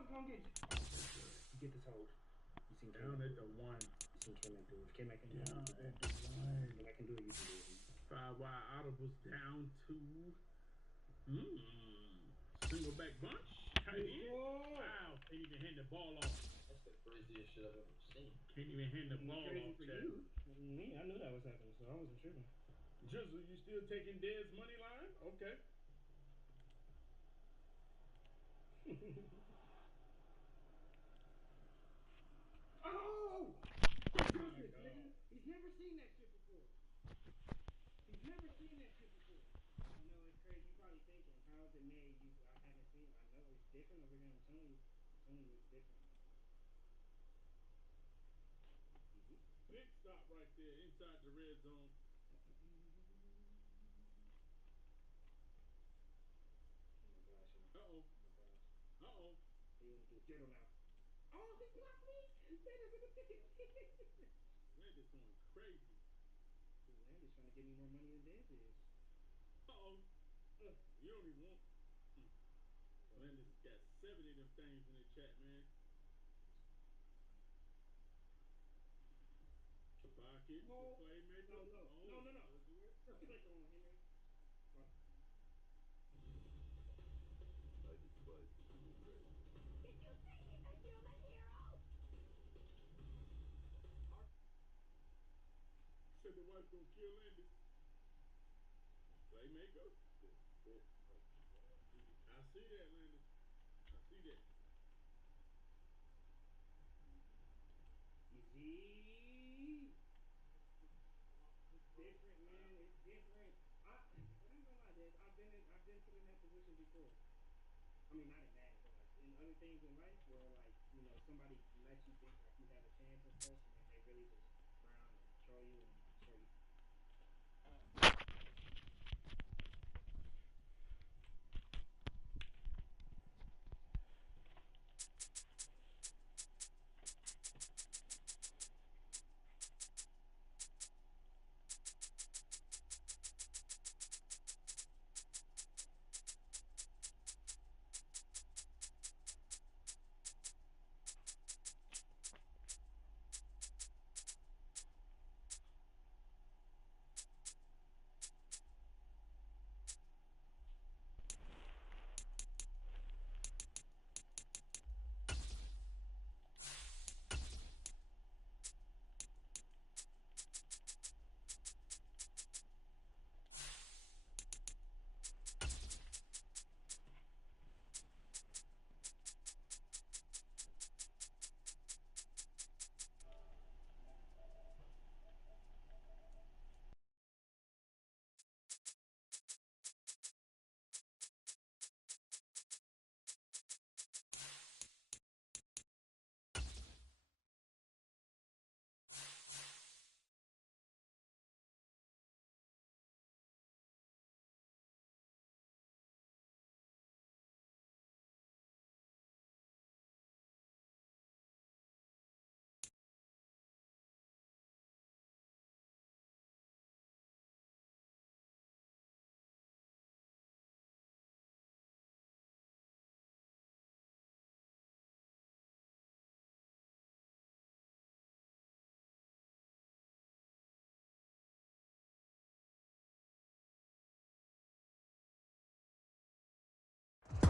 was gonna get you. Get this hold. You seen down at the 1. You seen K-Mac do it. K-Mac can do it. Down at the 1. K-Mac can do it. You can do it. 5 wide audibles down to single back bunch. Tight end. Wow. Can't even hand the ball off. That's the craziest shit I've ever seen. Can't even hand the ball off. For you. Me, I knew that was happening, so I wasn't tripping. Jizzle, you still taking Dez money line? Okay. Oh! He's never seen that shit before. He's never seen that shit before. I know it's crazy. You're probably thinking, how is it made? I haven't seen it. I know it's different over here. I'm telling you it's different. Big stop right there inside the red zone. Uh-oh. Uh-oh. He went to a jittle now. Oh, he blocked me. Landis going crazy. Landis trying to give me more money than Dez is. Uh-oh. You don't even want. Landis got 70 of them things in the chat, man. Pocket, playmaker. No. Click on Henry. I despise the Google Drive. Did you say he's a human hero? Said the wife gonna kill Landis. Playmaker. I see that, Landis. I see that. Easy. It's different, man. It's different. I ain't gonna lie, Dez. I've been put in that position before. I mean, not in Madden, but like in other things in life where like, you know, somebody lets you think like you have a chance and stuff, and then they really just frown and troll you and show you.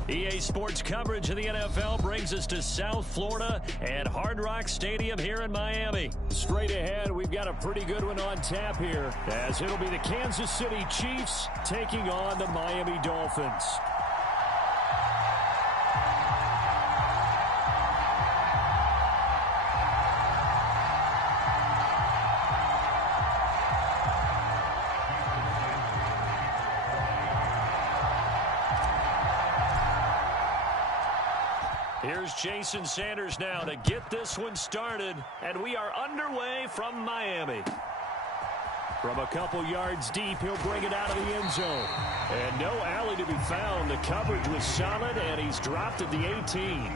EA Sports coverage of the NFL brings us to South Florida and Hard Rock Stadium here in Miami. Straight ahead, we've got a pretty good one on tap here, as it'll be the Kansas City Chiefs taking on the Miami Dolphins. Here's Jason Sanders now to get this one started, and we are underway from Miami. From a couple yards deep, he'll bring it out of the end zone. And no alley to be found. The coverage was solid, and he's dropped at the 18.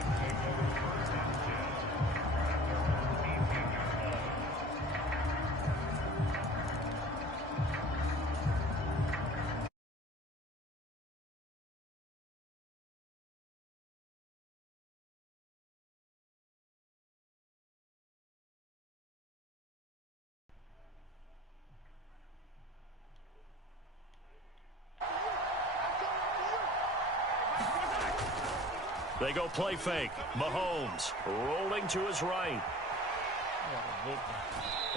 They go play fake. Mahomes rolling to his right.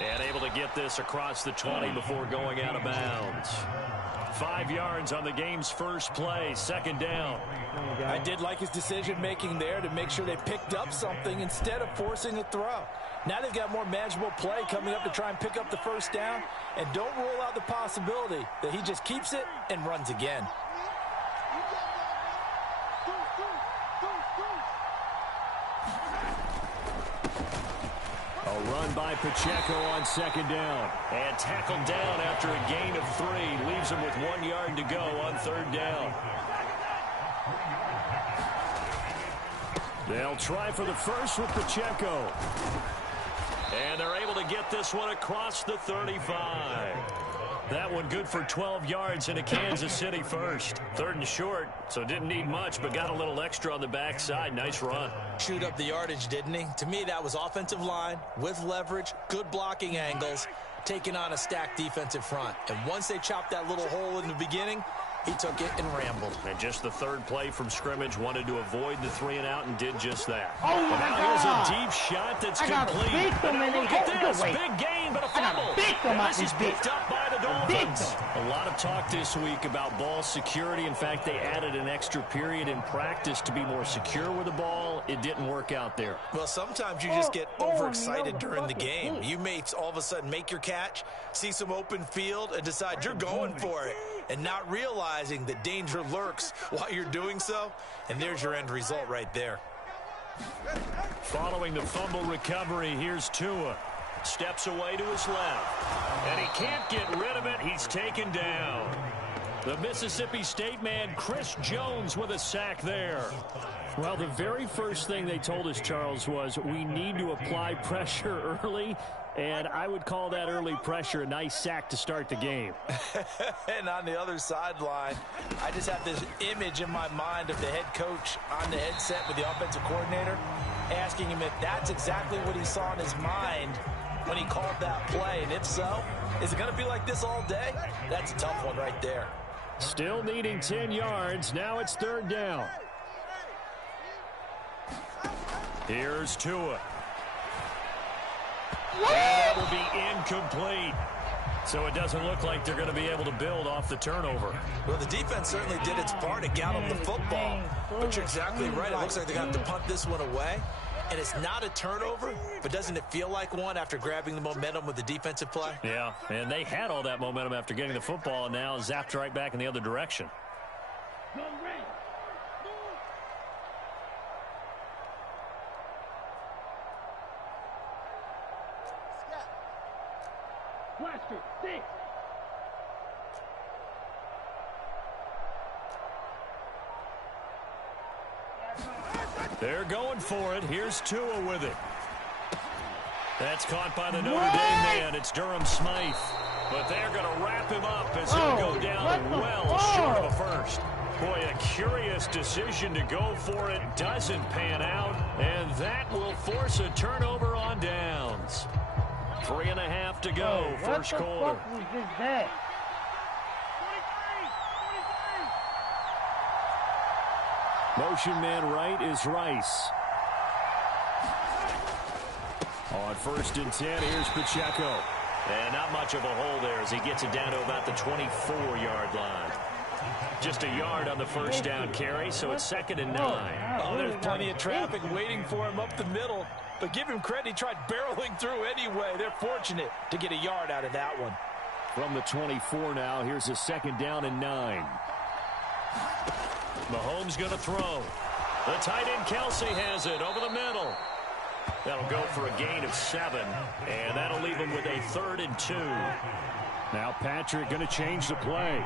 And able to get this across the 20 before going out of bounds. 5 yards on the game's first play, second down. I did like his decision-making there to make sure they picked up something instead of forcing a throw. Now they've got more manageable play coming up to try and pick up the first down. And don't rule out the possibility that he just keeps it and runs again. A run by Pacheco on second down. And tackled down after a gain of 3. Leaves him with 1 yard to go on third down. They'll try for the first with Pacheco. And they're able to get this one across the 35. That one good for 12 yards in a Kansas City first. Third and short, so didn't need much, but got a little extra on the backside. Nice run. Chewed up the yardage, didn't he? To me, that was offensive line with leverage, good blocking angles, taking on a stacked defensive front. And once they chopped that little hole in the beginning, he took it and rambled. And just the third play from scrimmage, wanted to avoid the 3 and out and did just that. Oh, my now God. here's a deep shot that's complete. And now look at this, big gain, but a fumble. And this is picked up by the Dolphins. A lot of talk this week about ball security. In fact, they added an extra period in practice to be more secure with the ball. It didn't work out there. Well, sometimes you just get overexcited during the game. You may all of a sudden make your catch, see some open field, and decide you're going for it, and not realizing that danger lurks while you're doing so. And there's your end result right there. Following the fumble recovery, here's Tua. Steps away to his left. And he can't get rid of it. He's taken down. The Mississippi State man, Chris Jones, with a sack there. Well, the very first thing they told us, Charles, was we need to apply pressure early. And I would call that early pressure a nice sack to start the game. And on the other sideline, I just have this image in my mind of the head coach on the headset with the offensive coordinator, asking him if that's exactly what he saw in his mind when he called that play. And if so, is it going to be like this all day? That's a tough one right there. Still needing 10 yards. Now it's third down. Here's Tua. And that will be incomplete. So it doesn't look like they're going to be able to build off the turnover. Well, the defense certainly did its part to get them the football. But you're exactly right. It looks like they're going to have to punt this one away. And it's not a turnover, but doesn't it feel like one after grabbing the momentum with the defensive play? Yeah, and they had all that momentum after getting the football, and now zapped right back in the other direction. They're going for it. Here's Tua with it. That's caught by the Notre Dame man. It's Durham Smythe. But they're going to wrap him up as he'll go down well short of a first. Boy, a curious decision to go for it. Doesn't pan out. And that will force a turnover on downs. 3.5 to go, first quarter. What was just that? Motion man right is Rice. On 1st and 10, here's Pacheco. And not much of a hole there as he gets it down to about the 24-yard line. Just a yard on the first down carry, so it's 2nd and 9. Oh, there's plenty of traffic waiting for him up the middle. But give him credit, he tried barreling through anyway. They're fortunate to get a yard out of that one. From the 24 now, here's a 2nd down and 9. Mahomes going to throw. The tight end Kelsey has it over the middle. That'll go for a gain of 7, and that'll leave him with a 3rd and 2. Now Patrick going to change the play.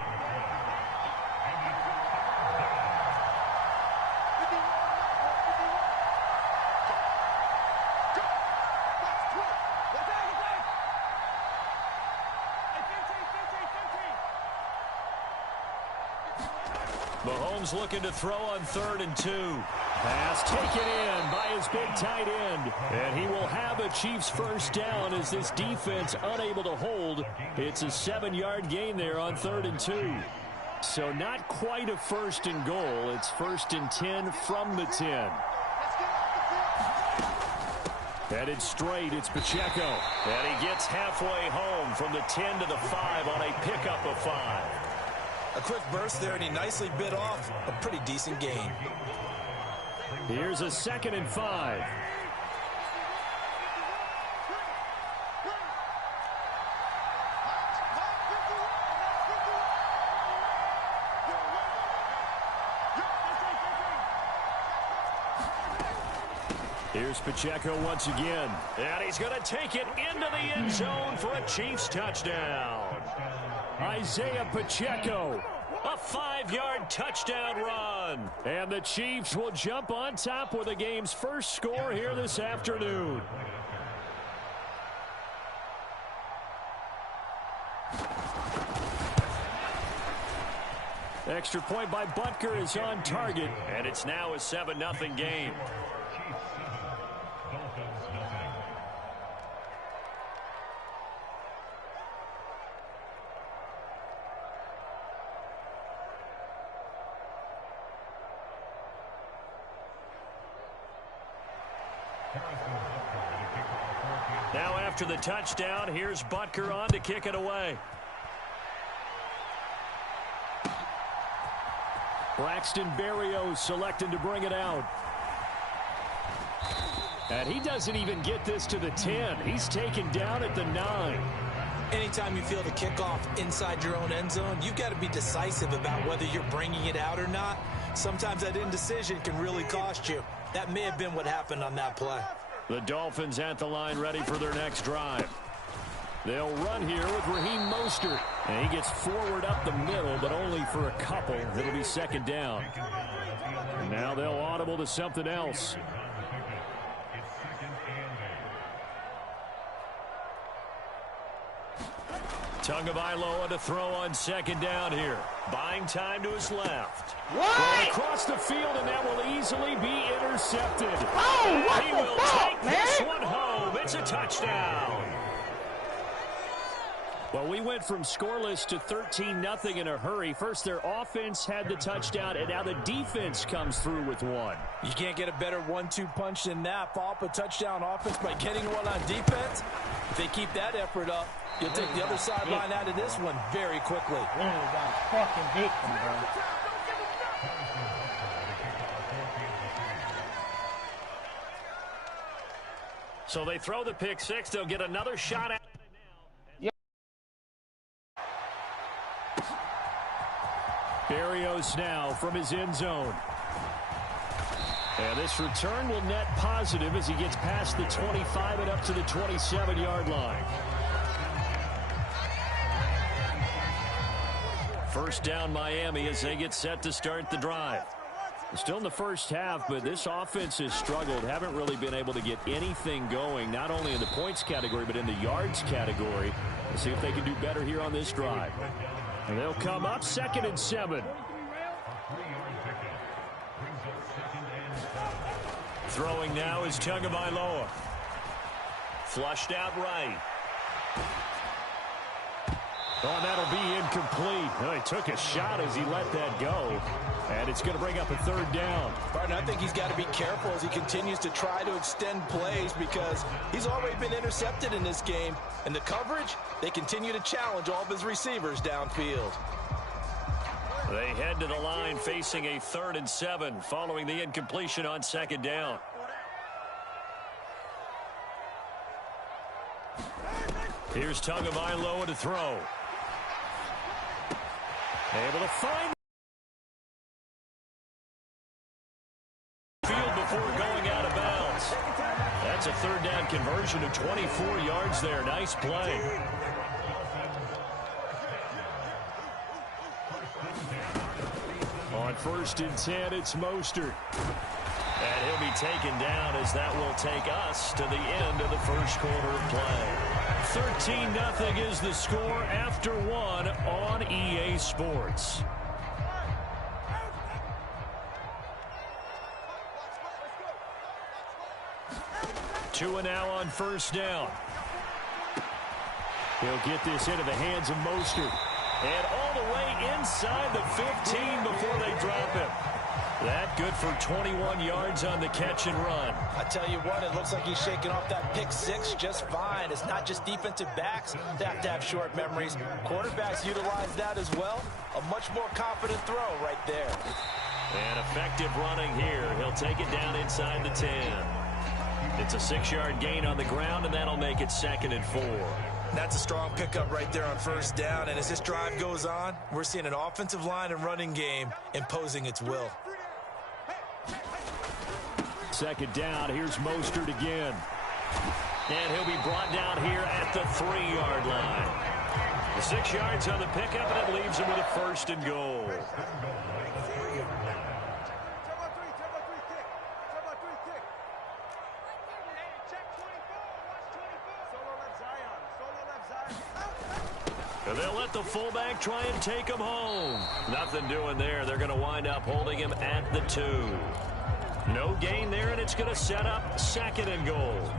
Mahomes looking to throw on 3rd and 2. Pass taken in by his big tight end. And he will have a Chiefs first down as this defense unable to hold. It's a 7-yard gain there on 3rd and 2. So not quite a first and goal. It's first and 10 from the 10. Headed straight, it's Pacheco. And he gets halfway home from the 10 to the 5 on a pickup of 5. A quick burst there, and he nicely bit off a pretty decent gain. Here's a 2nd and 5. Here's Pacheco once again. And he's going to take it into the end zone for a Chiefs touchdown. Isaiah Pacheco, a 5-yard touchdown run. And the Chiefs will jump on top with the game's first score here this afternoon. Extra point by Butker is on target, and it's now a 7-0 game. Now after the touchdown, here's Butker on to kick it away. Braxton Berrios selected to bring it out. And he doesn't even get this to the 10. He's taken down at the 9. Anytime you feel the kickoff inside your own end zone, you've got to be decisive about whether you're bringing it out or not. Sometimes that indecision can really cost you. That may have been what happened on that play. The Dolphins at the line ready for their next drive. They'll run here with Raheem Mostert. And he gets forward up the middle, but only for a couple. It'll be 2nd down. And now they'll audible to something else. Tagovailoa to throw on 2nd down here. Buying time to his left. Going across the field, and that will easily be intercepted. Oh, what he the will fuck, take man? this one home. It's a touchdown. Well, we went from scoreless to 13-0 in a hurry. First, their offense had the touchdown, and now the defense comes through with one. You can't get a better 1-2 punch than that. Follow up a touchdown offense by getting one on defense. If they keep that effort up, you'll take the other sideline out of this one very quickly. Really got a fucking victim, bro. So they throw the pick six. They'll get another shot at it now. Berrios now from his end zone. And this return will net positive as he gets past the 25 and up to the 27-yard line. First down Miami as they get set to start the drive. Still in the first half, but this offense has struggled. Haven't really been able to get anything going, not only in the points category, but in the yards category. Let's see if they can do better here on this drive. And they'll come up 2nd and 7. Throwing now is Tagovailoa. Flushed out right. Oh, and that'll be incomplete. Oh, he took a shot as he let that go. And it's going to bring up a 3rd down. Martin, I think he's got to be careful as he continues to try to extend plays because he's already been intercepted in this game. And the coverage, they continue to challenge all of his receivers downfield. They head to the line facing a 3rd and 7 following the incompletion on 2nd down. Here's Tagovailoa to throw. Able to find field before going out of bounds. That's a 3rd down conversion of 24 yards there. Nice play. On 1st and 10, it's Mostert. And he'll be taken down as that will take us to the end of the first quarter of play. 13-0 is the score after 1 on EA Sports. Tua now on 1st down. He'll get this into the hands of Mostert. And all the way inside the 15 before they drop him. That good for 21 yards on the catch and run. I tell you what, it looks like he's shaking off that pick six just fine. It's not just defensive backs that have to have short memories. Quarterbacks utilize that as well. A much more confident throw right there. And effective running here. He'll take it down inside the 10. It's a 6-yard gain on the ground, and that'll make it 2nd and 4. That's a strong pickup right there on first down. And as this drive goes on, we're seeing an offensive line and running game imposing its will. 2nd down. Here's Mostert again. And he'll be brought down here at the 3-yard line. The 6 yards on the pickup, and it leaves him with a 1st and goal. And they'll let the fullback try and take him home. Nothing doing there. They're going to wind up holding him at the 2. No gain there, and it's going to set up 2nd and goal.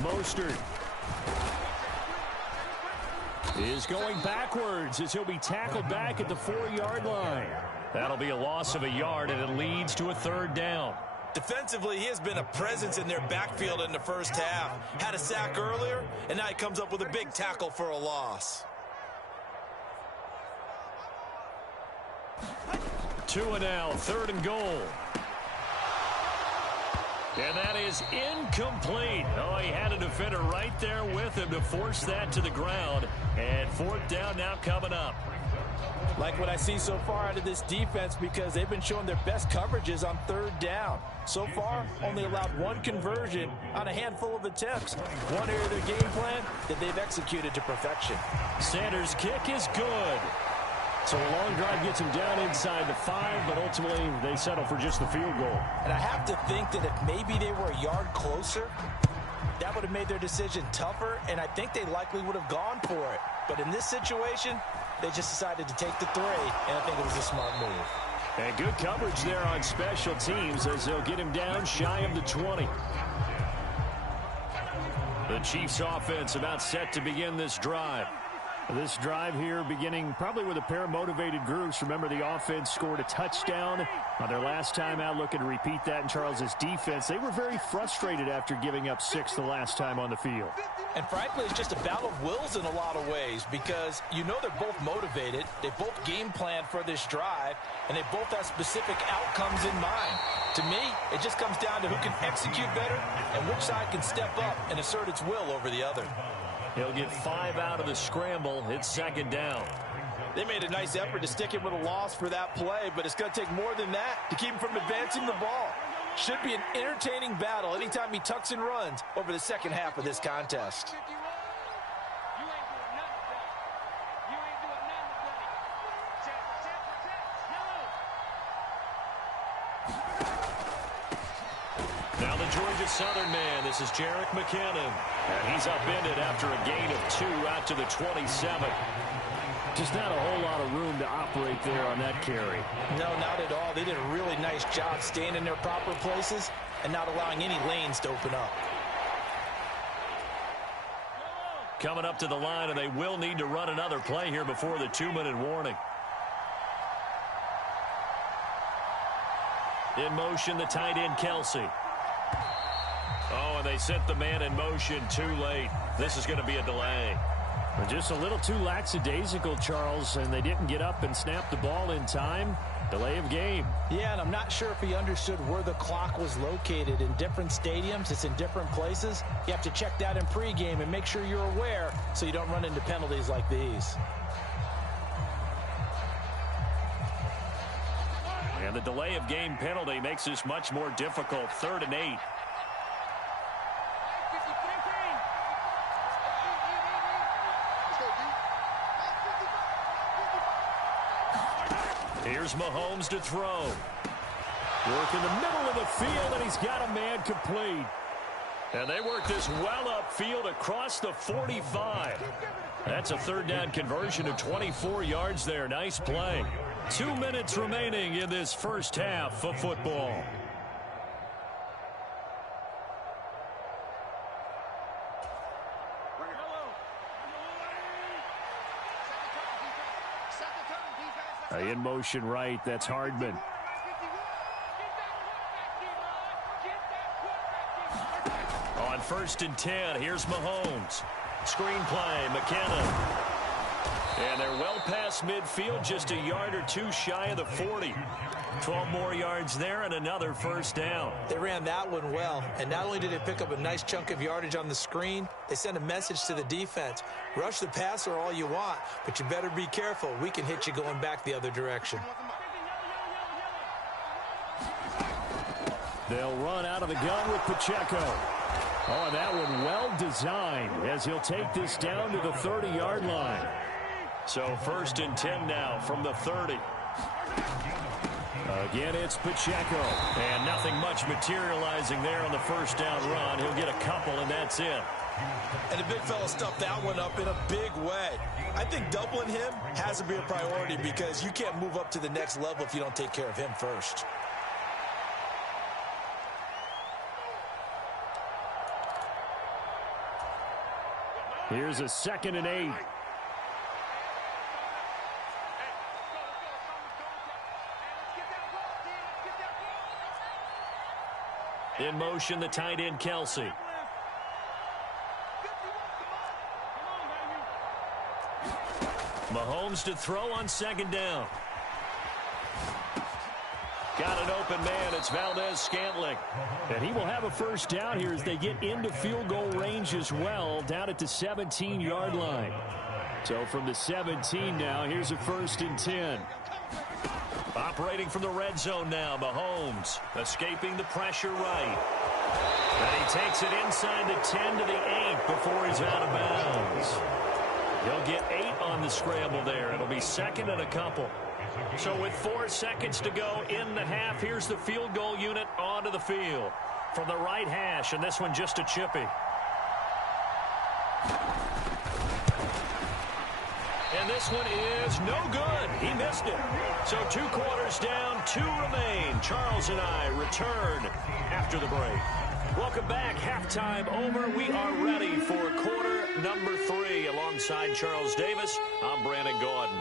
Mostert is going backwards as he'll be tackled back at the 4-yard line. That'll be a loss of a yard, and it leads to a 3rd down. Defensively, he has been a presence in their backfield in the first half. Had a sack earlier, and now he comes up with a big tackle for a loss. 2 and now, 3rd and goal. And that is incomplete. Oh, he had a defender right there with him to force that to the ground. And 4th down now coming up. Like what I see so far out of this defense, because they've been showing their best coverages on 3rd down. So far, only allowed 1 conversion on a handful of attempts. One area of their game plan that they've executed to perfection. Sanders' kick is good. So a long drive gets him down inside the 5, but ultimately they settle for just the field goal. And I have to think that if maybe they were a yard closer, that would have made their decision tougher, and I think they likely would have gone for it. But in this situation, they just decided to take the 3, and I think it was a smart move. And good coverage there on special teams as they'll get him down shy of the 20. The Chiefs offense about set to begin this drive. This drive here beginning probably with a pair of motivated groups. Remember, the offense scored a touchdown on their last time out. Looking to repeat that in Charles's defense. They were very frustrated after giving up 6 the last time on the field. And frankly, it's just a battle of wills in a lot of ways because you know they're both motivated. They both game planned for this drive, and they both have specific outcomes in mind. To me, it just comes down to who can execute better and which side can step up and assert its will over the other. He'll get 5 out of the scramble. It's 2nd down. They made a nice effort to stick him with a loss for that play, but it's going to take more than that to keep him from advancing the ball. Should be an entertaining battle anytime he tucks and runs over the second half of this contest. Now the Georgia Southern man. This is Jerick McKinnon. And he's upended after a gain of 2 out to the 27. Just not a whole lot of room to operate there on that carry. No, not at all. They did a really nice job staying in their proper places and not allowing any lanes to open up. Coming up to the line, and they will need to run another play here before the 2-minute warning. In motion, the tight end, Kelsey. Oh, and they sent the man in motion too late. This is going to be a delay. Just a little too lackadaisical, Charles, and they didn't get up and snap the ball in time. Delay of game. Yeah, and I'm not sure if he understood where the clock was located. In different stadiums, it's in different places. You have to check that in pregame and make sure you're aware so you don't run into penalties like these. And the delay of game penalty makes this much more difficult. 3rd and 8. Here's Mahomes to throw. Work in the middle of the field, and he's got a man complete. And they work this well upfield across the 45. That's a 3rd down conversion of 24 yards there. Nice play. 2 minutes remaining in this first half of football. In motion right, that's Hardman. On 1st and 10, here's Mahomes. Screen play, McKinnon. And they're well past midfield, just a yard or two shy of the 40. 12 more yards there and another first down. They ran that one well, and not only did they pick up a nice chunk of yardage on the screen, they sent a message to the defense. Rush the passer all you want, but you better be careful. We can hit you going back the other direction. They'll run out of the gun with Pacheco. Oh, and that one well designed as he'll take this down to the 30-yard line. So 1st and 10 now from the 30. Again, it's Pacheco. And nothing much materializing there on the first down run. He'll get a couple, and that's it. And the big fella stuffed that one up in a big way. I think doubling him has to be a priority because you can't move up to the next level if you don't take care of him first. Here's a 2nd and 8. In motion, the tight end, Kelsey. Mahomes to throw on 2nd down. Got an open man. It's Valdez-Scantling. And he will have a first down here as they get into field goal range as well, down at the 17-yard line. So from the 17 now, here's a 1st and 10. Operating from the red zone now, Mahomes escaping the pressure right. And he takes it inside the 10 to the 8 before he's out of bounds. He'll get 8 on the scramble there. It'll be 2nd and a couple. So with 4 seconds to go in the half, here's the field goal unit onto the field. From the right hash, and this one just a chippy. And this one is no good. He missed it. So 2 quarters down, 2 remain. Charles and I return after the break. Welcome back. Halftime over. We are ready for quarter number 3. Alongside Charles Davis, I'm Brandon Gordon.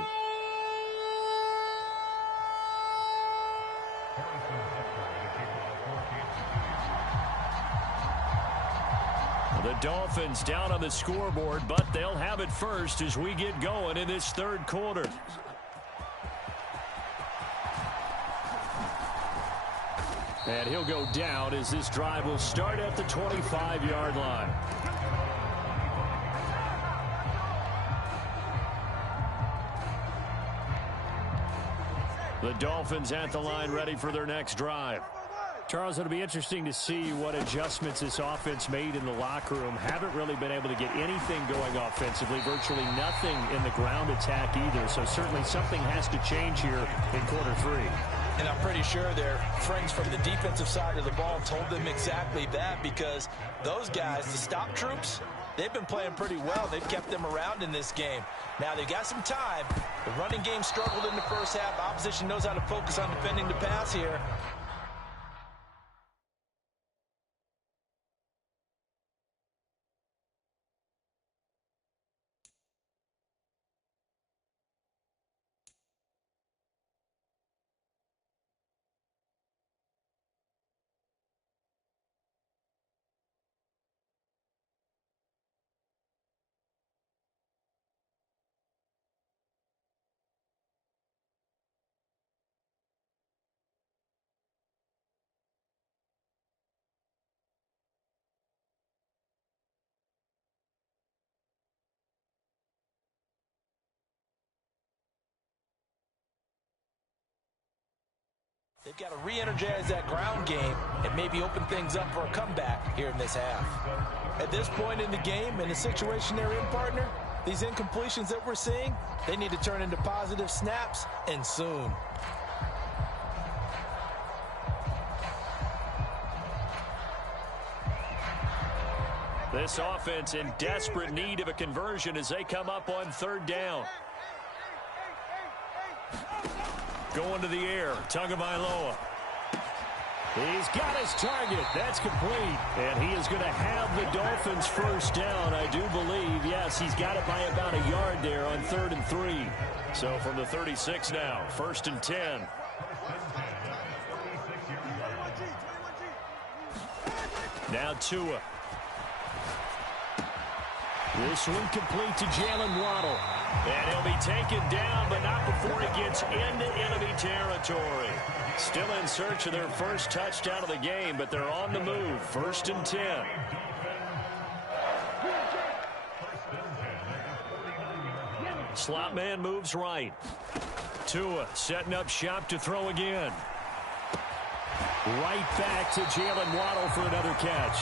The Dolphins down on the scoreboard, but they'll have it first as we get going in this 3rd quarter. And he'll go down as this drive will start at the 25-yard line. The Dolphins at the line ready for their next drive. Charles, it'll be interesting to see what adjustments this offense made in the locker room. Haven't really been able to get anything going offensively, virtually nothing in the ground attack either. So certainly something has to change here in quarter 3. And I'm pretty sure their friends from the defensive side of the ball told them exactly that, because those guys, the stop troops, they've been playing pretty well. They've kept them around in this game. Now, they've got some time. The running game struggled in the first half. Opposition knows how to focus on defending the pass here. They've got to re-energize that ground game and maybe open things up for a comeback here in this half. At this point in the game, in the situation they're in, partner, these incompletions that we're seeing, they need to turn into positive snaps, and soon. This offense in desperate need of a conversion as they come up on 3rd down. going to the air. Tagovailoa. He's got his target. That's complete. And he is going to have the Dolphins first down, I do believe. Yes, he's got it by about a yard there on 3rd and 3. So from the 36 now, 1st and 10. Now Tua. This one complete to Jalen Waddle. And he'll be taken down, but not before he gets into enemy territory. Still in search of their first touchdown of the game, but they're on the move. 1st and 10. Slot man moves right. Tua setting up shop to throw again. Right back to Jalen Waddle for another catch.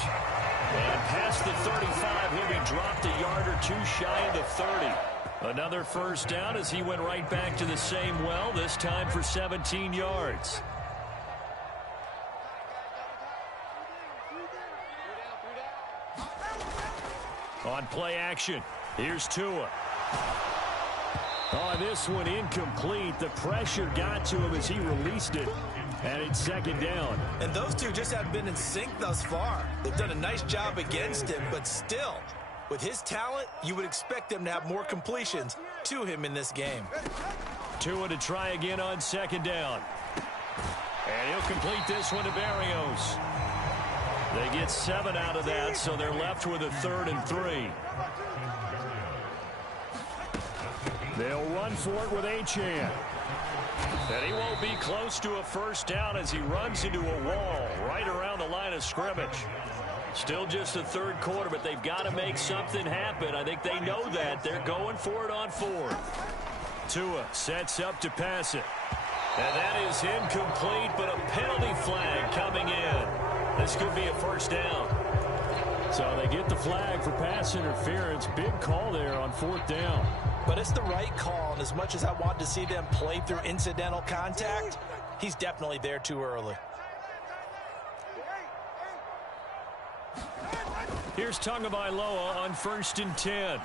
And past the 35, he'll be dropped a yard or two shy of the 30. Another first down as he went right back to the same well, this time for 17 yards. On play action, here's Tua. Oh, this one incomplete. The pressure got to him as he released it. And it's 2nd down. And those two just haven't been in sync thus far. They've done a nice job against him, but still, with his talent, you would expect them to have more completions to him in this game. Tua to try again on 2nd down. And he'll complete this one to Barrios. They get 7 out of that, so they're left with a 3rd and 3. They'll run for it with Achane. And he won't be close to a first down as he runs into a wall right around the line of scrimmage. Still just the 3rd quarter, but they've got to make something happen. I think they know that. They're going for it on 4th. Tua sets up to pass it. And that is incomplete, but a penalty flag coming in. This could be a first down. So they get the flag for pass interference. Big call there on 4th down. But it's the right call, and as much as I want to see them play through incidental contact, he's definitely there too early. Here's Tagovailoa on 1st and 10.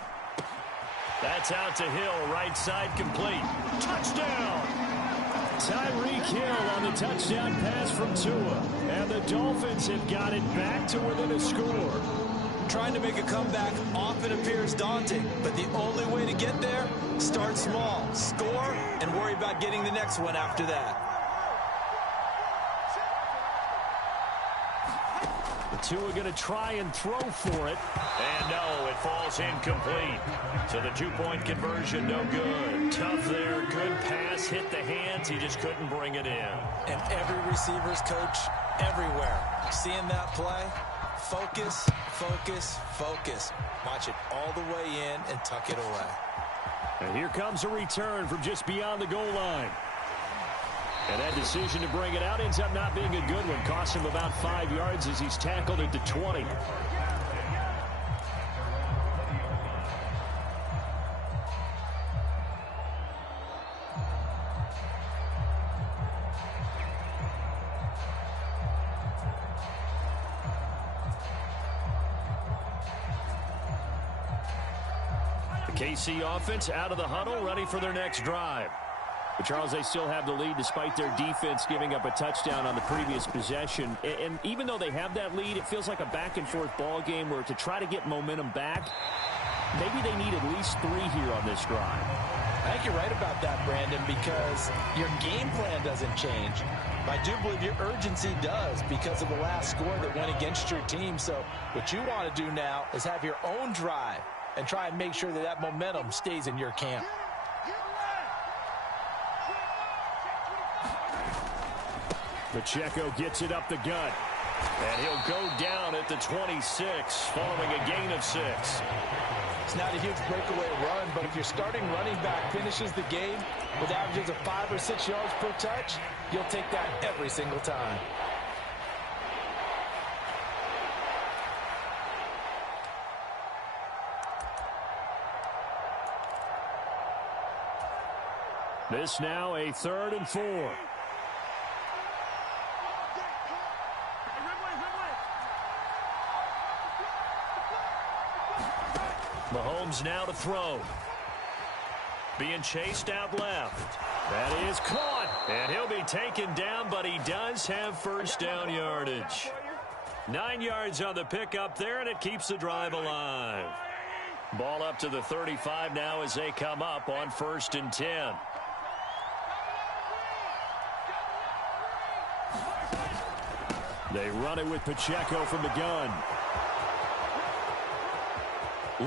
That's out to Hill, right side complete. Touchdown! Tyreek Hill on the touchdown pass from Tua. And the Dolphins have got it back to within a score. Trying to make a comeback often appears daunting, but the only way to get there, start small, score, and worry about getting the next one after that. Tua going to try and throw for it. And no, it falls incomplete. So the 2-point conversion, no good. Tough there, good pass, hit the hands. He just couldn't bring it in. And every receiver's coach everywhere, seeing that play, focus, focus, focus. Watch it all the way in and tuck it away. And here comes a return from just beyond the goal line. And that decision to bring it out ends up not being a good one. Costs him about 5 yards as he's tackled at the 20. The KC offense out of the huddle, ready for their next drive. But Charles, they still have the lead despite their defense giving up a touchdown on the previous possession. And even though they have that lead, it feels like a back-and-forth ball game where to try to get momentum back, maybe they need at least 3 here on this drive. I think you're right about that, Brandon, because your game plan doesn't change. I do believe your urgency does because of the last score that went against your team. So what you want to do now is have your own drive and try and make sure that that momentum stays in your camp. Pacheco gets it up the gut. And he'll go down at the 26 following a gain of 6. It's not a huge breakaway run, but if your starting running back finishes the game with averages of 5 or 6 yards per touch, you'll take that every single time. This now a 3rd and 4. Mahomes now to throw. being chased out left. That is caught, and he'll be taken down, but he does have first down yardage. 9 yards on the pickup there, and it keeps the drive alive. Ball up to the 35 now as they come up on 1st and 10. They run it with Pacheco from the gun.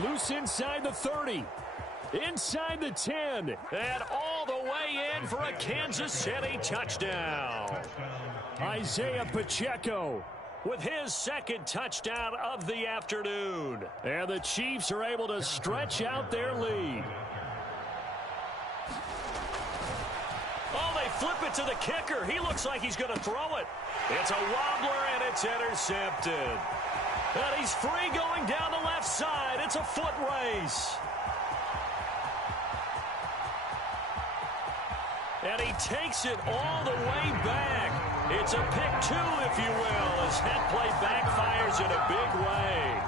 Loose inside the 30. Inside the 10. And all the way in for a Kansas City touchdown. Isaiah Pacheco with his second touchdown of the afternoon. And the Chiefs are able to stretch out their lead. Oh, they flip it to the kicker. He looks like he's going to throw it. It's a wobbler, and it's intercepted. And he's free going down the left side. It's a foot race. And he takes it all the way back. It's a pick two, if you will, as that play backfires in a big way.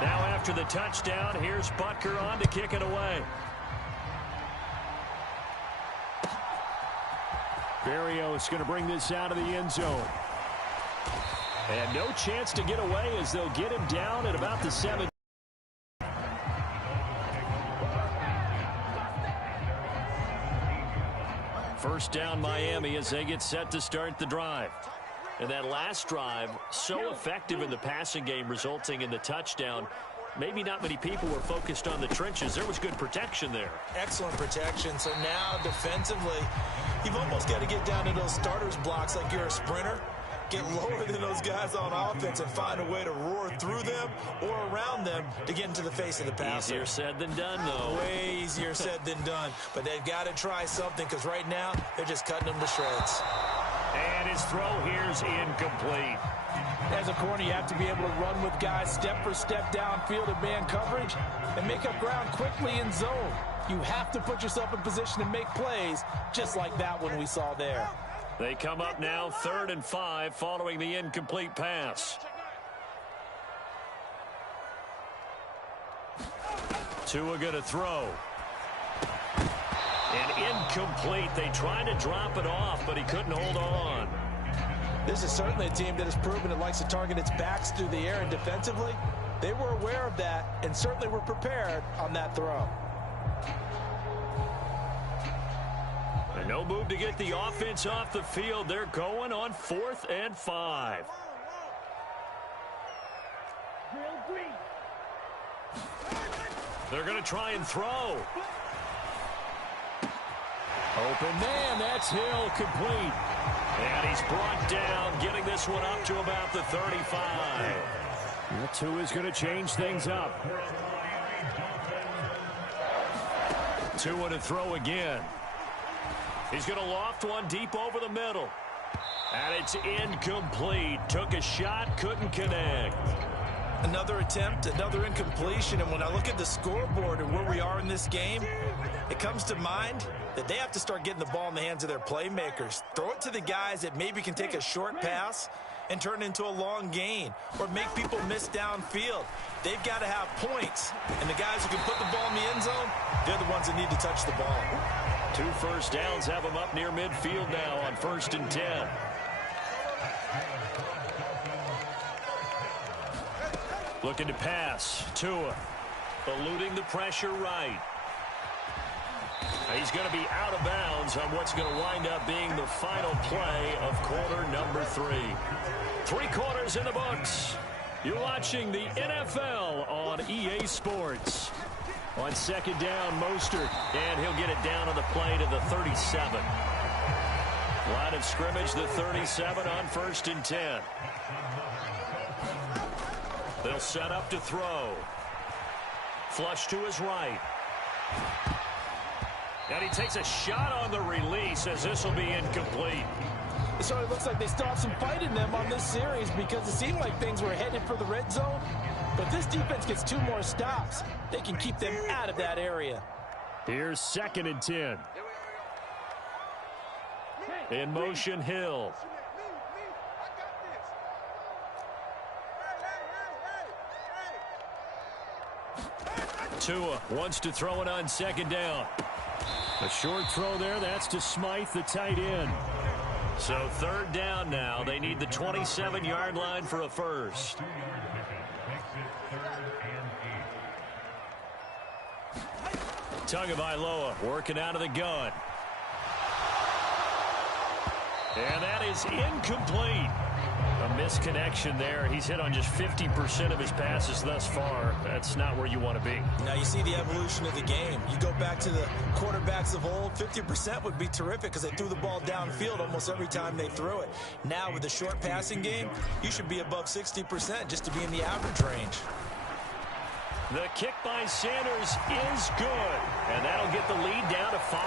Now after the touchdown, here's Butker on to kick it away. Berrios going to bring this out of the end zone. And no chance to get away as they'll get him down at about the 7. First down Miami as they get set to start the drive. And that last drive, so effective in the passing game, resulting in the touchdown. Maybe not many people were focused on the trenches. There was good protection there. Excellent protection. So now defensively, you've almost got to get down to those starters blocks like you're a sprinter. Get lower than those guys on offense and find a way to roar through them or around them to get into the face of the passer. Easier said than done, though. Way easier said than done. But they've got to try something because right now they're just cutting them to shreds. And his throw here's incomplete. As a corner, you have to be able to run with guys step for step downfield in man coverage and make up ground quickly in zone. You have to put yourself in position to make plays just like that one we saw there. They come up now 3rd and 5 following the incomplete pass. Tua going to throw. And incomplete. They tried to drop it off, but he couldn't hold on. This is certainly a team that has proven it likes to target its backs through the air and defensively. They were aware of that and certainly were prepared on that throw. And no move to get the offense off the field. They're going on 4th and 5. They're going to try and throw. Open man, that's Hill, complete. And he's brought down, getting this one up to about the 35. And Tua's going to change things up. Tua to throw again. He's going to loft one deep over the middle. And it's incomplete. Took a shot, couldn't connect. Another attempt, another incompletion. And when I look at the scoreboard and where we are in this game, it comes to mind that they have to start getting the ball in the hands of their playmakers. Throw it to the guys that maybe can take a short pass and turn it into a long gain or make people miss downfield. They've got to have points. And the guys who can put the ball in the end zone, they're the ones that need to touch the ball. 2 first downs have them up near midfield now on 1st and 10. Looking to pass. Tua eluding the pressure right. He's going to be out of bounds on what's going to wind up being the final play of quarter number 3. 3 quarters in the books. You're watching the NFL on EA Sports. On 2nd down, Mostert, and he'll get it down on the play to the 37. Line of scrimmage, the 37 on 1st and 10. They'll set up to throw. Flush to his right. And he takes a shot on the release as this will be incomplete. So it looks like they still have some fight in them on this series because it seemed like things were headed for the red zone. But if this defense gets 2 more stops, they can keep them out of that area. Here's 2nd and 10. In motion, Hill. Tua wants to throw it on second down. A short throw there. That's to Smythe, the tight end. So third down now. They need the 27-yard line for a first. Tagovailoa working out of the gun. And that is incomplete. A misconnection there. He's hit on just 50% of his passes thus far. That's not where you want to be. Now you see the evolution of the game. You go back to the quarterbacks of old, 50% would be terrific because they threw the ball downfield almost every time they threw it. Now with the short passing game, you should be above 60% just to be in the average range. The kick by Sanders is good, and that'll get the lead down to 5.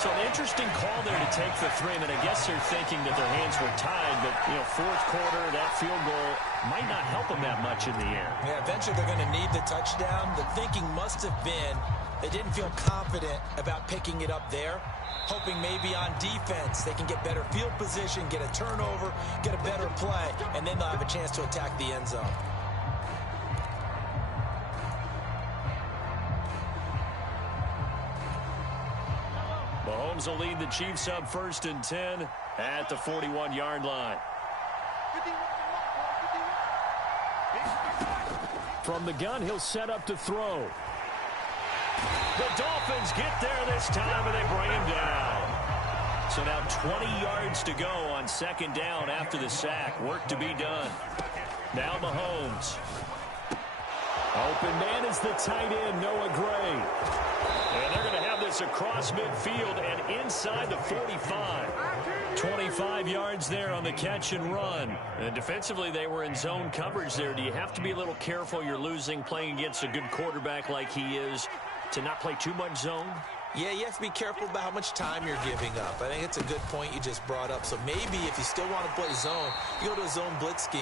So an interesting call there to take the 3. I mean, I guess they're thinking that their hands were tied, but, you know, fourth quarter, that field goal might not help them that much in the end. Yeah, eventually they're going to need the touchdown. The thinking must have been they didn't feel confident about picking it up there, hoping maybe on defense they can get better field position, get a turnover, get a better play, and then they'll have a chance to attack the end zone. Mahomes will lead the Chiefs up 1st and 10 at the 41-yard line. From the gun, he'll set up to throw. The Dolphins get there this time, and they bring him down. So now 20 yards to go on second down after the sack. Work to be done. Now Mahomes. Open man is the tight end, Noah Gray. And they're going to have this across midfield and inside the 45. 25 yards there on the catch and run. And defensively, they were in zone coverage there. Do you have to be a little careful? You're losing, playing against a good quarterback like he is, to not play too much zone? Yeah, you have to be careful about how much time you're giving up. I think it's a good point you just brought up. So maybe if you still want to play zone, you go to a zone blitz scheme.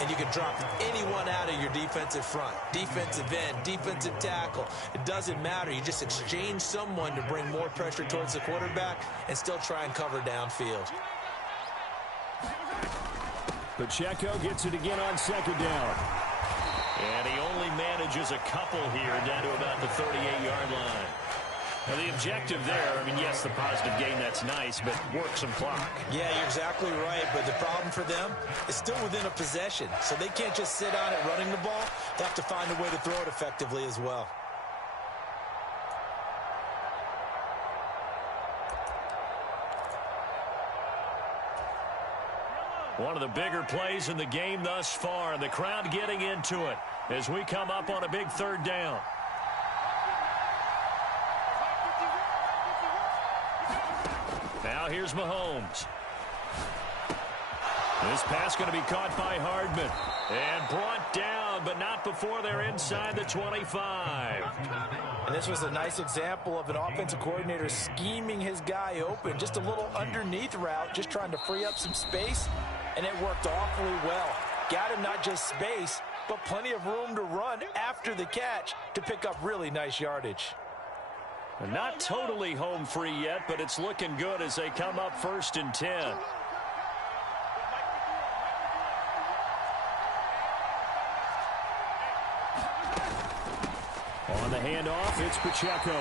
And you can drop anyone out of your defensive front. Defensive end, defensive tackle. It doesn't matter. You just exchange someone to bring more pressure towards the quarterback and still try and cover downfield. Pacheco gets it again on second down. And he only manages a couple here down to about the 38-yard line. Now, the objective there, I mean, yes, the positive gain, that's nice, but work some clock. Yeah, you're exactly right, but the problem for them is still within a possession, so they can't just sit on it running the ball. They have to find a way to throw it effectively as well. One of the bigger plays in the game thus far, and the crowd getting into it as we come up on a big third down. Now here's Mahomes. This pass going to be caught by Hardman and brought down, but not before they're inside the 25. And this was a nice example of an offensive coordinator scheming his guy open. Just a little underneath route, just trying to free up some space, and it worked awfully well. Got him not just space, but plenty of room to run after the catch to pick up really nice yardage. Not totally home free yet, but it's looking good as they come up 1st and 10. On the handoff, it's Pacheco.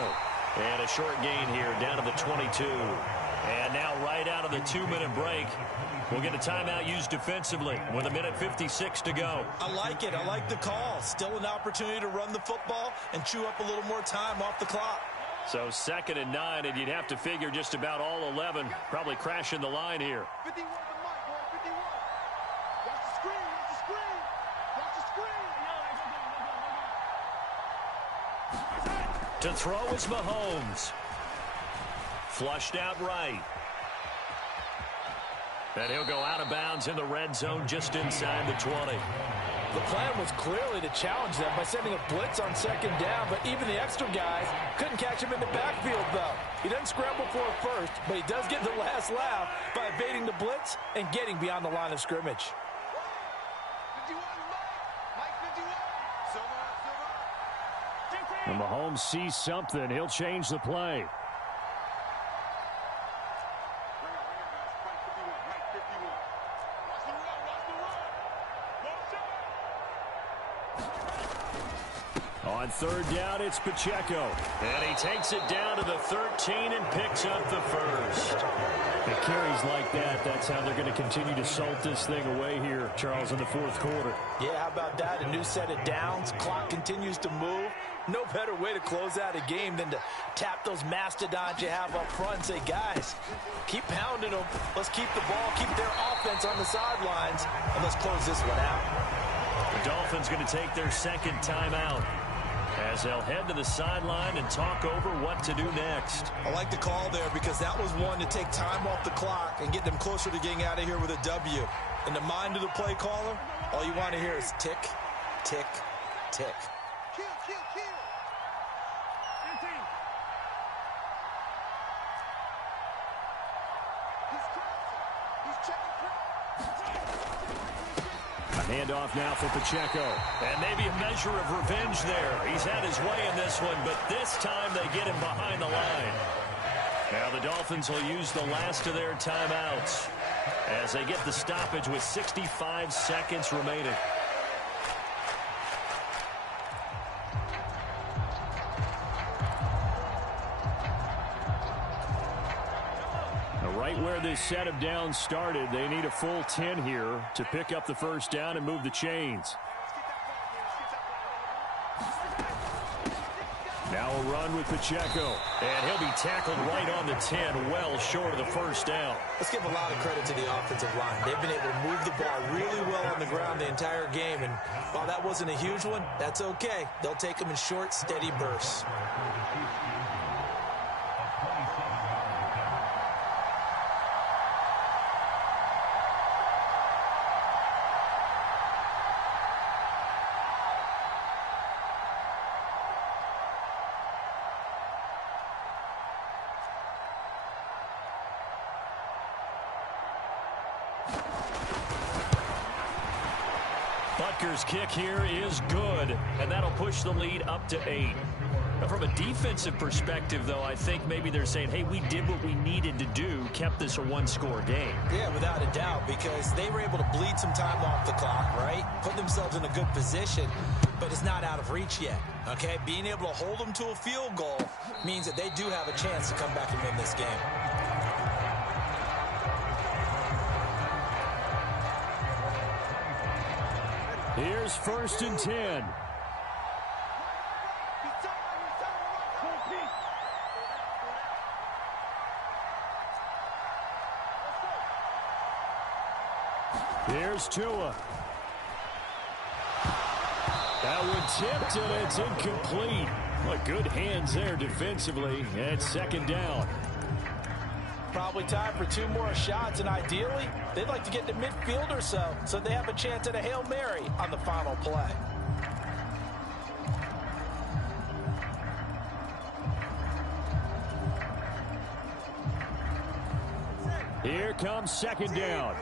And a short gain here down to the 22. And now right out of the 2-minute break, we'll get a timeout used defensively with 1:56 to go. I like it. I like the call. Still an opportunity to run the football and chew up a little more time off the clock. So 2nd and 9, and you'd have to figure just about all 11 probably crashing the line here. 51 to Mike, boy, 51. Watch the screen, watch the screen. Watch the screen. To throw is Mahomes. Flushed out right. And he'll go out of bounds in the red zone just inside the 20. The plan was clearly to challenge them by sending a blitz on second down, but even the extra guys couldn't catch him in the backfield, though. He doesn't scramble for it first, but he does get the last laugh by evading the blitz and getting beyond the line of scrimmage. 51 Mike, 51. And Mahomes sees something. He'll change the play. On On third down, it's Pacheco. And he takes it down to the 13 and picks up the first. It carries like that. That's how they're going to continue to salt this thing away here, Charles, in the fourth quarter. Yeah, how about that? A new set of downs. Clock continues to move. No better way to close out a game than to tap those mastodons you have up front and say, guys, keep pounding them. Let's keep the ball, keep their offense on the sidelines, and let's close this one out. The Dolphins going to take their second timeout as they'll head to the sideline and talk over what to do next. I like the call there because that was one to take time off the clock and get them closer to getting out of here with a W. In the mind of the play caller, all you want to hear is tick, tick, tick. Kill, kill, kill. He's crossing. He's checking A handoff now for Pacheco. And maybe a measure of revenge there. He's had his way in this one, but this time they get him behind the line. Now the Dolphins will use the last of their timeouts as they get the stoppage with 65 seconds remaining. Right where this set of downs started, they need a full 10 here to pick up the first down and move the chains. Now a run with Pacheco, and he'll be tackled right on the 10, well short of the first down. Let's give a lot of credit to the offensive line. They've been able to move the ball really well on the ground the entire game, and while that wasn't a huge one, that's okay. They'll take them in short, steady bursts. Butker's kick here is good, and that'll push the lead up to 8. Now, from a defensive perspective, though, I think maybe they're saying, hey, we did what we needed to do, kept this a one-score game. Yeah, without a doubt, because they were able to bleed some time off the clock, right? Put themselves in a good position, but it's not out of reach yet, okay? Being able to hold them to a field goal means that they do have a chance to come back and win this game. Here's first and 10. Here's Tua. That one tipped, and it's incomplete. What good hands there defensively, and second down. Probably time for 2 more shots, and ideally, they'd like to get to midfield or so they have a chance at a Hail Mary on the final play. Here comes second down.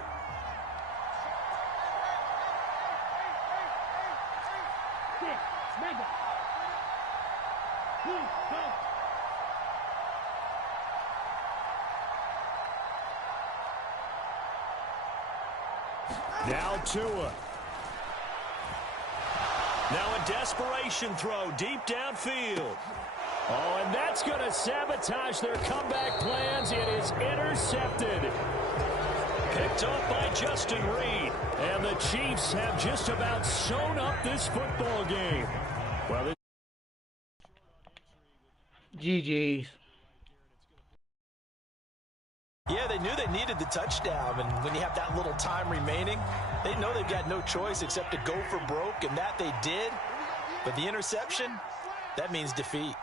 Now Tua. Now a desperation throw deep downfield. Oh, and that's going to sabotage their comeback plans. It is intercepted. Picked up by Justin Reed. And the Chiefs have just about sewn up this football game. Well, GG's. Yeah, they knew they needed the touchdown, and when you have that little time remaining, they know they've got no choice except to go for broke, and that they did. But the interception, that means defeat.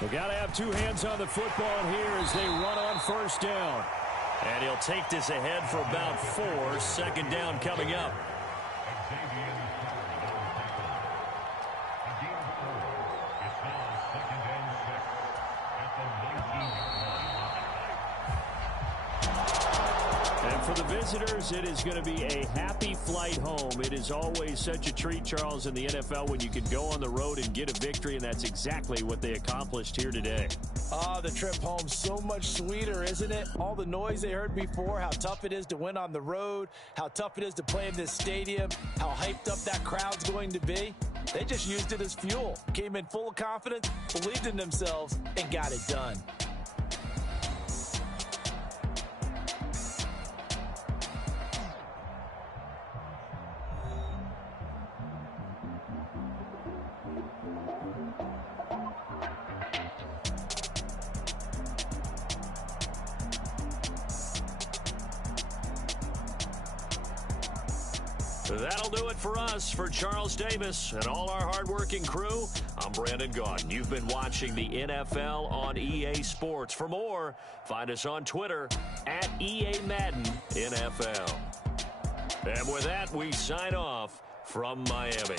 They got to have 2 hands on the football here as they run on first down. And he'll take this ahead for about 4. Second down coming up. And for the visitors, it is going to be a happy flight home. It is always such a treat, Charles, in the NFL when you can go on the road and get a victory, and that's exactly what they accomplished here today. The trip home so much sweeter, isn't it? All the noise they heard before, how tough it is to win on the road, how tough it is to play in this stadium, how hyped up that crowd's going to be. They just used it as fuel, came in full of confidence, believed in themselves, and got it done. That'll do it for us. For Charles Davis and all our hardworking crew, I'm Brandon Gaudin. You've been watching the NFL on EA Sports. For more, find us on Twitter at EA Madden NFL. And with that, we sign off from Miami.